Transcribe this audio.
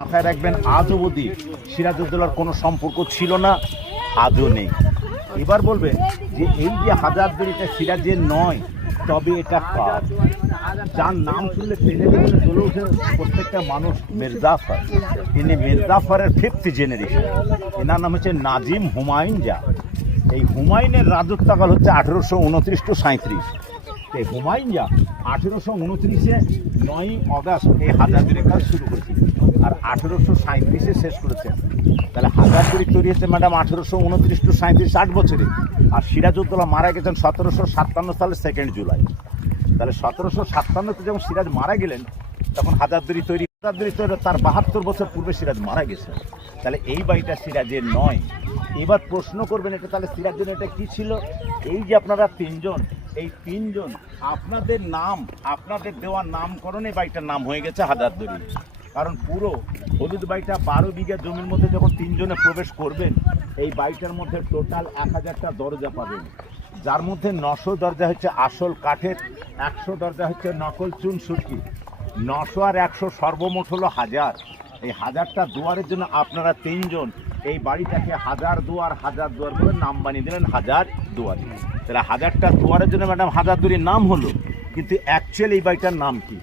মাথায় রাখবেন, আজও অবধি সিরাজউদ্দৌলার কোনো সম্পর্ক ছিল না, আজও নেই। এবার বলবেন যে এই যে হাজারদুয়ারিটা সিরাজের নয়, তবে এটা কার? যার নাম শুনলে টেনে টেনে চলে ওঠে প্রত্যেকটা মানুষ, মির্জাফর। ইনি মির্জাফরের 5th জেনারেশন। এনার নাম হচ্ছে নাজিম হুমায়ুন জা। এই হুমায়ুনের রাজত্বকাল হচ্ছে 1829 to 37। এই হুমায়ুন জা 1829-এ 9ই অগাস্ট এই হাজারদুয়ারির কাজ শুরু করেছিল, আর 1837-এ শেষ করেছেন। তাহলে হাজারদুয়ারি তৈরি হচ্ছে ম্যাডাম 1829 to 37, 8 বছরে। আর সিরাজউদ্দৌলা মারা গেছেন 1757 সালের 2 জুলাই। তাহলে 1757-তে যখন সিরাজ মারা গেলেন, তখন হাজারদুয়ারি তৈরি। হাজারদুয়ারি তৈরি তার 72 বছর পূর্বে সিরাজ মারা গেছে। তাহলে এই বাড়িটা সিরাজের নয়। এবার প্রশ্ন করবেন, এটা তাহলে সিরাজের এটা কি ছিল? এই যে আপনারা তিনজন, এই তিনজন আপনাদের নাম, আপনাদের দেওয়া নামকরণে বাড়িটার নাম হয়ে গেছে হাজারদুয়ারি। কারণ পুরো হলুদ বাড়িটা 12 বিঘা জমির মধ্যে যখন তিনজনে প্রবেশ করবেন, এই বাড়িটার মধ্যে টোটাল 1000টা দরজা পাবেন, যার মধ্যে 900 দরজা হচ্ছে আসল কাঠের, 100 দরজা হচ্ছে নকল চুন সুরকি। 900 আর 100 সর্বমোট হলো 1000। এই 1000টা দুয়ারের জন্য আপনারা তিনজন এই বাড়িটাকে হাজার দুয়ার করে নাম বানিয়ে দিলেন হাজারদুয়ারি। তাহলে 1000টা দুয়ারের জন্য ম্যাডাম হাজারদুয়ারির নাম হলো, কিন্তু অ্যাকচুয়ালি এই বাড়িটার নাম কি?